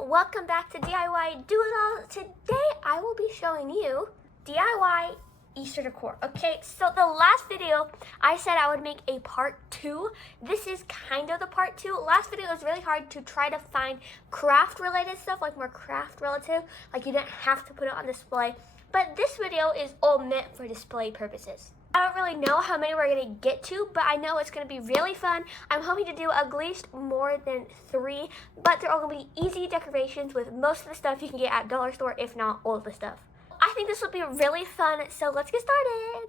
welcome back to DIY Do It All. Today I will be showing you DIY Easter decor. Okay, so the last video I said I would make a part 2. This is kind of the part 2. Last video was really hard to try to find craft related stuff, like more craft relative, like you didn't have to put it on display. But this video is all meant for display purposes. I don't really know how many we're going to get to, but I know it's going to be really fun. I'm hoping to do at least more than 3, but they're all going to be easy decorations with most of the stuff you can get at dollar store, if not all of the stuff. I think this will be really fun, so let's get started.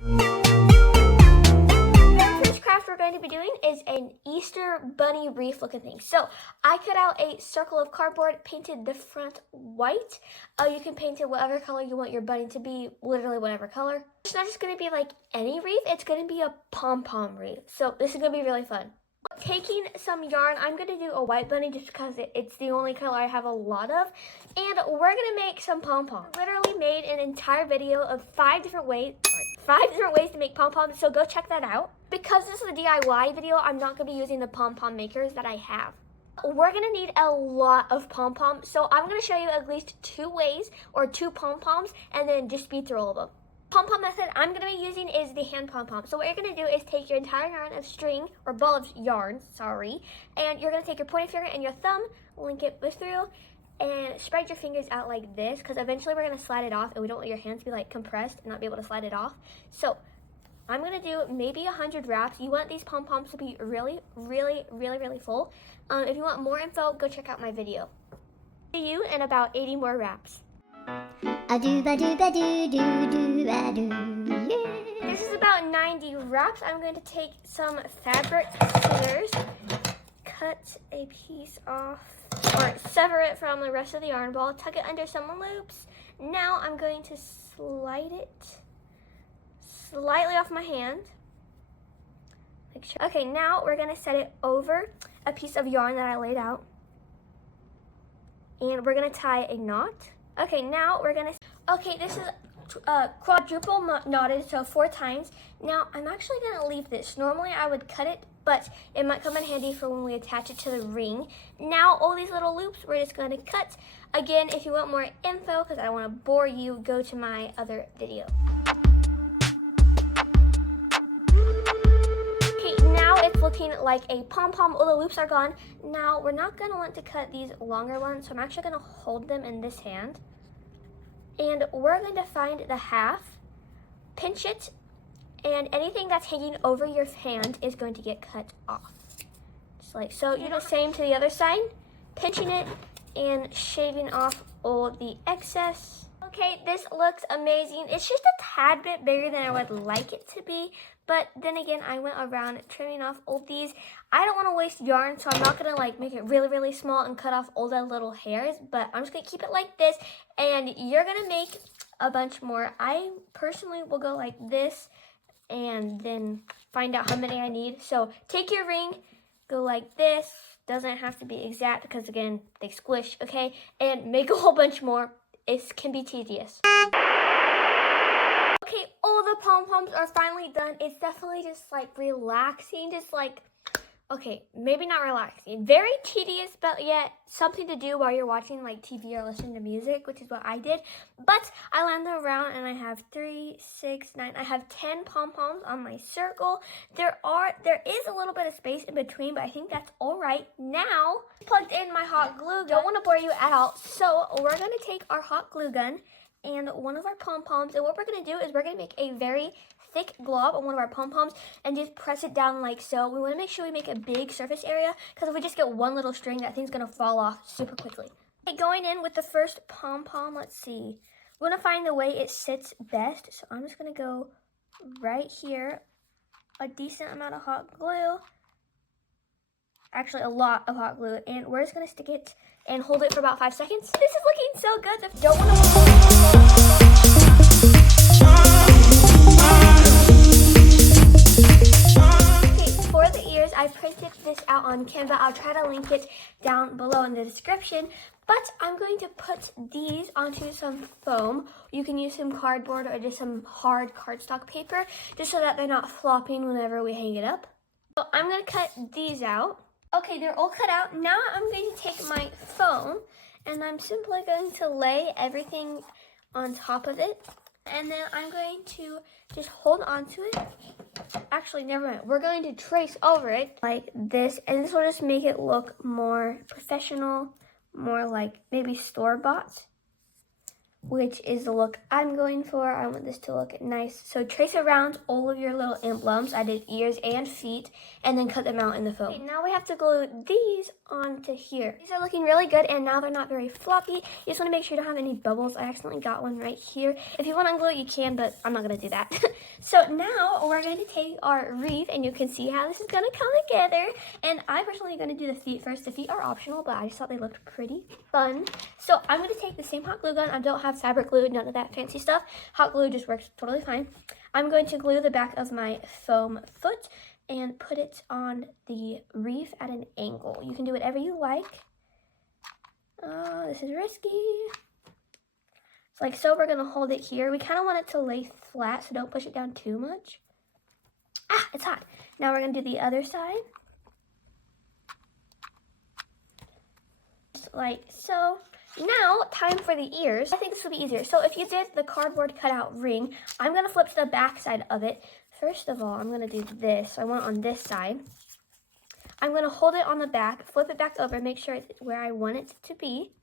The first craft we're going to be doing is an Easter bunny wreath looking thing. So I cut out a circle of cardboard, painted the front white. You can paint it whatever color you want your bunny to be, literally whatever color. It's not just going to be like any wreath, it's going to be a pom-pom wreath. So this is going to be really fun. Taking some yarn, I'm going to do a white bunny just because it's the only color I have a lot of. And we're going to make some pom-poms. Literally made an entire video of 5 different ways to make pom-poms, so go check that out. Because this is a DIY video, I'm not going to be using the pom-pom makers that I have. We're going to need a lot of pom-poms, so I'm going to show you at least 2 ways or 2 pom-poms and then just speed through all of them. Pom-pom method I'm going to be using is the hand pom-pom. So what you're going to do is take your entire yarn of string, or ball of yarn, and you're going to take your pointer finger and your thumb, link it through, and spread your fingers out like this, because eventually we're going to slide it off, and we don't want your hands to be like compressed and not be able to slide it off. So I'm going to do maybe 100 wraps. You want these pom-poms to be really, really, really, really full. If you want more info, go check out my video. See you in about 80 more wraps. This is about 90 wraps. I'm going to take some fabric scissors, cut a piece off, or sever it from the rest of the yarn ball, tuck it under some loops. Now I'm going to slide it slightly off my hand. Okay, now we're going to set it over a piece of yarn that I laid out. And we're going to tie a knot. Okay, now we're going to... Okay, this is quadruple knotted, so 4 times. Now, I'm actually going to leave this. Normally, I would cut it, but it might come in handy for when we attach it to the ring. Now, all these little loops, we're just going to cut. Again, if you want more info, because I don't want to bore you, go to my other video. It's looking like a pom-pom. All the loops are gone. Now, we're not going to want to cut these longer ones, so I'm actually going to hold them in this hand. And we're going to find the half, pinch it, and anything that's hanging over your hand is going to get cut off. Just like so. You do the same to the other side, pinching it and shaving off all the excess. Okay, this looks amazing. It's just a tad bit bigger than I would like it to be. But then again, I went around trimming off all these. I don't want to waste yarn, so I'm not going to like make it really, really small and cut off all the little hairs. But I'm just going to keep it like this. And you're going to make a bunch more. I personally will go like this and then find out how many I need. So take your ring, go like this. Doesn't have to be exact because, again, they squish, okay? And make a whole bunch more. It can be tedious. Okay, all the pom-poms are finally done. It's definitely just like relaxing, just like, okay, maybe not relaxing. Very tedious, but yet something to do while you're watching like TV or listening to music, which is what I did. But I landed around and I have 3, 6, 9, I have 10 pom-poms on my circle. There is a little bit of space in between, but I think that's all right. Now, plugged in my hot glue gun. Don't want to bore you at all. So we're going to take our hot glue gun and one of our pom-poms, and what we're going to do is we're going to make a very thick glob on one of our pom-poms and just press it down like so. We want to make sure we make a big surface area, because if we just get one little string, that thing's going to fall off super quickly. Okay, going in with the first pom-pom, let's see. We want to find the way it sits best, so I'm just going to go right here, a decent amount of hot glue, actually a lot of hot glue, and we're just going to stick it and hold it for about 5 seconds. This is looking so good. If you don't want to... Okay, for the ears, I printed this out on Canva. I'll try to link it down below in the description. But I'm going to put these onto some foam. You can use some cardboard or just some hard cardstock paper, just so that they're not flopping whenever we hang it up. So I'm going to cut these out. Okay, they're all cut out. Now I'm going to take my foam And I'm simply going to lay everything on top of it. And then I'm going to just hold on to it. Actually, never mind. We're going to trace over it like this. And this will just make it look more professional, more like maybe store-bought, which is the look I'm going for. I want this to look nice. So trace around all of your little emblems. I did ears and feet, and then cut them out in the foam. Okay, now we have to glue these onto here. These are looking really good, and now they're not very floppy. You just want to make sure you don't have any bubbles. I accidentally got one right here. If you want to unglue it, you can, but I'm not going to do that. So now we're going to take our wreath, and you can see how this is going to come together. And I personally am going to do the feet first. The feet are optional, but I just thought they looked pretty fun. So I'm going to take the same hot glue gun. I don't have fabric glue, none of that fancy stuff. Hot glue just works totally fine. I'm going to glue the back of my foam foot and put it on the wreath at an angle. You can do whatever you like. Oh, this is risky. It's like so. We're going to hold it here. We kind of want it to lay flat, so don't push it down too much. Ah, it's hot. Now we're going to do the other side. Just like so. Now, time for the ears. I think this will be easier. So if you did the cardboard cutout ring, I'm going to flip to the back side of it. First of all, I'm going to do this. So I want it on this side. I'm going to hold it on the back, flip it back over, make sure it's where I want it to be,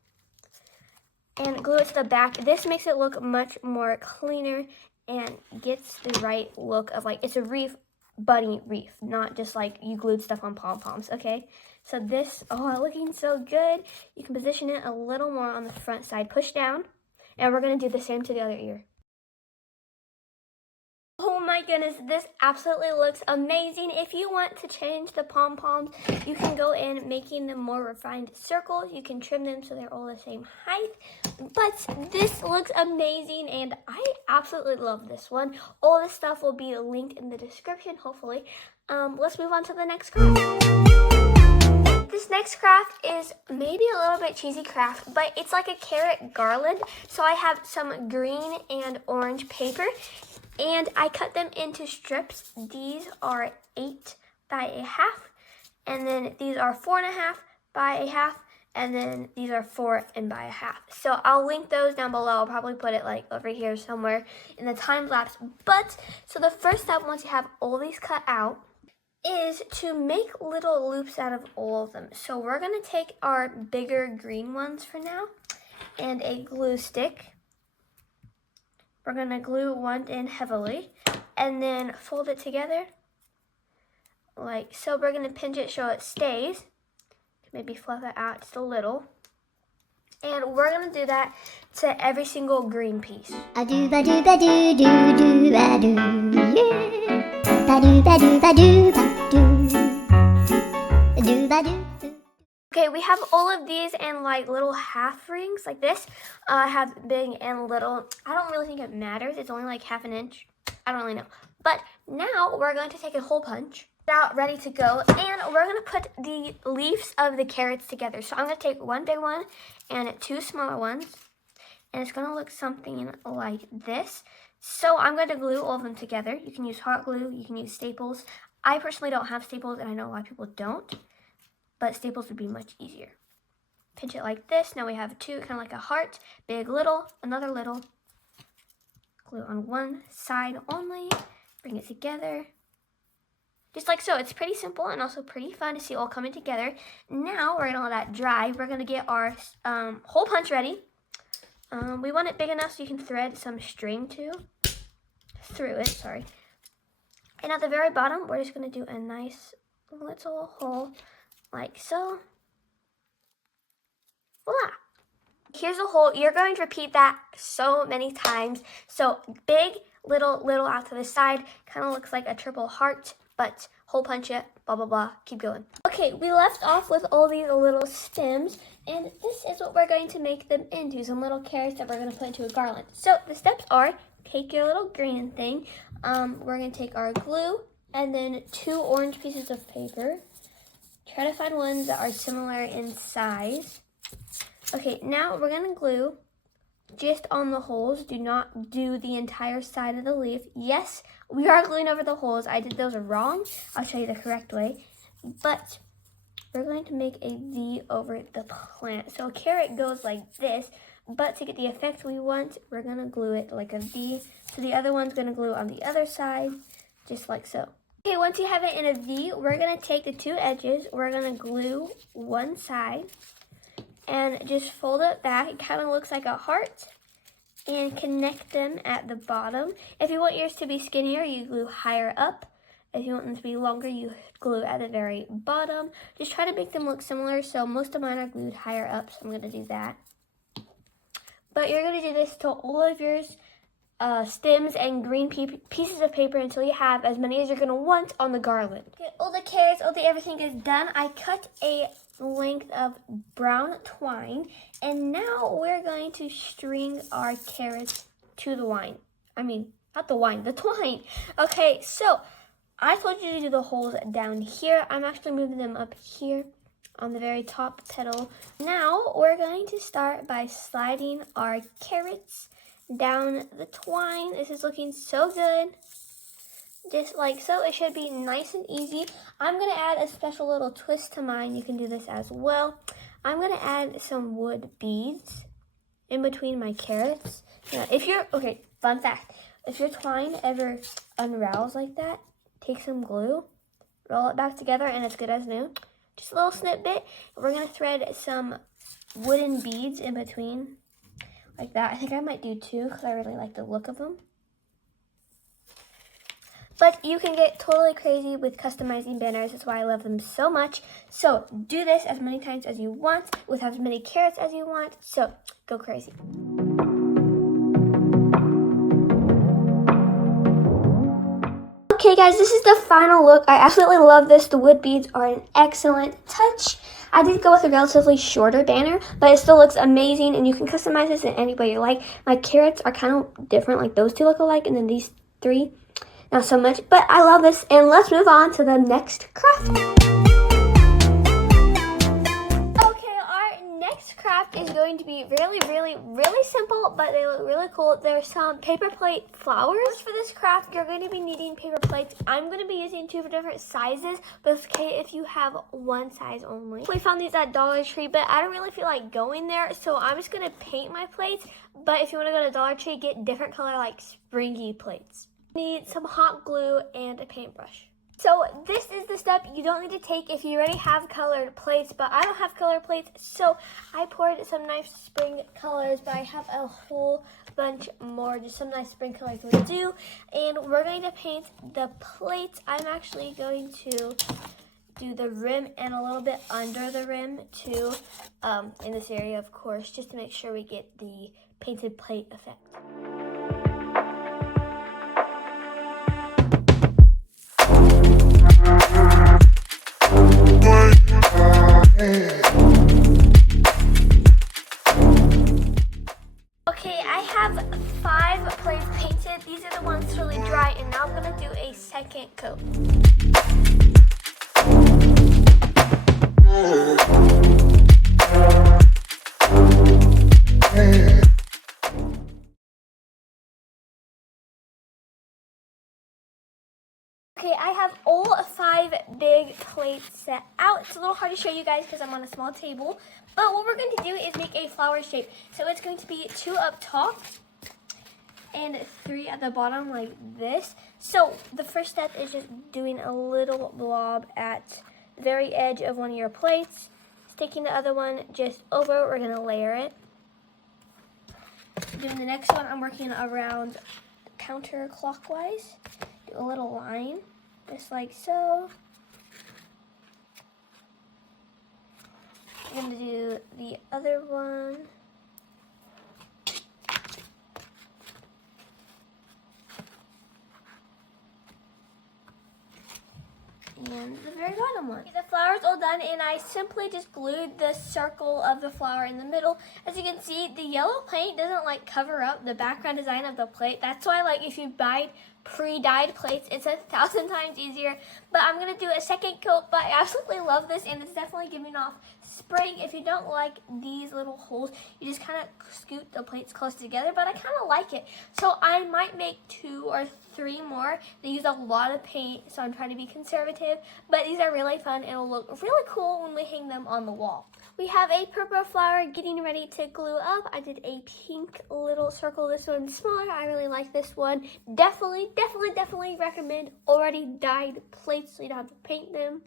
and glue it to the back. This makes it look much more cleaner and gets the right look of like, it's a wreath, bunny wreath, not just like you glued stuff on pom-poms, okay? So this, oh, looking so good. You can position it a little more on the front side. Push down, and we're going to do the same to the other ear. Oh my goodness, this absolutely looks amazing. If you want to change the pom-poms, you can go in making them more refined circles. You can trim them so they're all the same height. But this looks amazing, and I absolutely love this one. All this stuff will be linked in the description, hopefully. Let's move on to the next craft. This next craft is maybe a little bit cheesy craft, but it's like a carrot garland. So I have some green and orange paper, and I cut them into strips. These are 8 by a half, and then these are 4.5 by a half, and then these are 4 and by a half. So I'll link those down below. I'll probably put it like over here somewhere in the time lapse. But so the first step, once you have all these cut out, is to make little loops out of all of them. So we're going to take our bigger green ones for now and a glue stick. We're going to glue one in heavily and then fold it together like so. We're going to pinch it so it stays. Maybe fluff it out just a little. And we're going to do that to every single green piece. A-do ba do ba do do do ba do, yeah. Ba do ba do ba do ba do, do ba do. Okay, we have all of these in like little half rings like this. I have big and little. I don't really think it matters. It's only like half an inch. I don't really know. But now we're going to take a hole punch. Out, ready to go, and we're going to put the leaves of the carrots together. So I'm going to take one big one and 2 smaller ones, and it's going to look something like this. So I'm going to glue all of them together. You can use hot glue, you can use staples. I personally don't have staples, and I know a lot of people don't, but staples would be much easier. Pinch it like this. Now we have 2, kind of like a heart, big, little, another little. Glue on one side only, bring it together. Just like so. It's pretty simple and also pretty fun to see all coming together. Now we're going to let that dry. We're going to get our hole punch ready. We want it big enough so you can thread some string through it, sorry. And at the very bottom, we're just going to do a nice little hole like so. Voila. Here's a hole. You're going to repeat that so many times. So big, little out to the side. Kind of looks like a triple heart. But hole punch it, blah, blah, blah, keep going. Okay, we left off with all these little stems, and this is what we're going to make them into, some little carrots that we're going to put into a garland. So the steps are, take your little green thing, we're going to take our glue, and then 2 orange pieces of paper. Try to find ones that are similar in size. Okay, now we're going to glue just on the holes. Do not do the entire side of the leaf. Yes, we are gluing over the holes. I did those wrong. I'll show you the correct way. But we're going to make a V over the plant. So a carrot goes like this, but to get the effect we want, we're going to glue it like a V. So the other one's going to glue on the other side, just like so. Okay, once you have it in a V, we're going to take the two edges, we're going to glue one side, and just fold it back. It kind of looks like a heart, and connect them at the bottom. If you want yours to be skinnier, you glue higher up. If you want them to be longer, you glue at the very bottom. Just try to make them look similar. So most of mine are glued higher up, so I'm going to do that. But you're going to do this to all of yours stems and green pieces of paper until you have as many as you're going to want on the garland. Okay, all the carrots, everything is done. I cut a length of brown twine, and now we're going to string our carrots to the wine. I mean, not the wine, the twine. Okay, so I told you to do the holes down here. I'm actually moving them up here on the very top petal. Now we're going to start by sliding our carrots down the twine. This is looking so good. Just like so. It should be nice and easy. I'm going to add a special little twist to mine. You can do this as well. I'm going to add some wood beads in between my carrots. Now, okay, fun fact. If your twine ever unravels like that, take some glue, roll it back together, and it's good as new. Just a little snippet. We're going to thread some wooden beads in between like that. I think I might do two because I really like the look of them. But you can get totally crazy with customizing banners. That's why I love them so much. So do this as many times as you want with as many carrots as you want. So go crazy. Okay guys, this is the final look. I absolutely love this. The wood beads are an excellent touch. I did go with a relatively shorter banner, but it still looks amazing, and you can customize this in any way you like. My carrots are kind of different, like those two look alike, and then these three, not so much. But I love this, and let's move on to the next craft. Craft is going to be really simple, but they look really cool. There's some paper plate flowers. For this craft, you're going to be needing paper plates. I'm going to be using two different sizes, but it's okay if you have one size only. We found these at Dollar Tree, but I don't really feel like going there, so I'm just going to paint my plates. But if you want to go to Dollar Tree, get different color, like springy plates. You need some hot glue and a paintbrush. So this is the step you don't need to take if you already have colored plates, but I don't have colored plates, so I poured some nice spring colors, but I have a whole bunch more, just some nice spring colors would do. And we're going to paint the plates. I'm actually going to do the rim and a little bit under the rim too, in this area, of course, just to make sure we get the painted plate effect. Okay, I have 5 plates painted. These are the ones really dry, and now I'm going to do a second coat. Okay, I have all 5 big plates set out. It's a little hard to show you guys because I'm on a small table. But what we're going to do is make a flower shape. So it's going to be 2 up top and 3 at the bottom like this. So the first step is just doing a little blob at the very edge of one of your plates. Sticking the other one just over. We're going to layer it. Doing the next one, I'm working around counterclockwise. Do a little line, just like so. I'm going to do the other one. And the very bottom one. The flower's all done, and I simply just glued the circle of the flower in the middle. As you can see, the yellow paint doesn't like cover up the background design of the plate. That's why, like, if you buy pre-dyed plates, it's 1,000 times easier. But I'm gonna do a second coat, but I absolutely love this, and it's definitely giving off spraying. If you don't like these little holes, you just kind of scoot the plates close together, but I kind of like it. So I might make 2 or 3 more. They use a lot of paint, so I'm trying to be conservative, but these are really fun and it'll look really cool when we hang them on the wall. We have a purple flower getting ready to glue up. I did a pink little circle. This one's smaller. I really like this one. Definitely recommend already dyed plates so you don't have to paint them.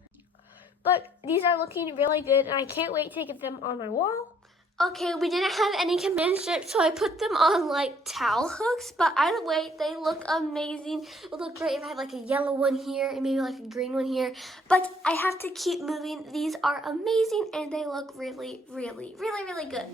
But these are looking really good and I can't wait to get them on my wall. Okay, we didn't have any command strips, so I put them on like towel hooks, but either way, they look amazing. It would look great if I had like a yellow one here and maybe like a green one here, but I have to keep moving. These are amazing and they look really good.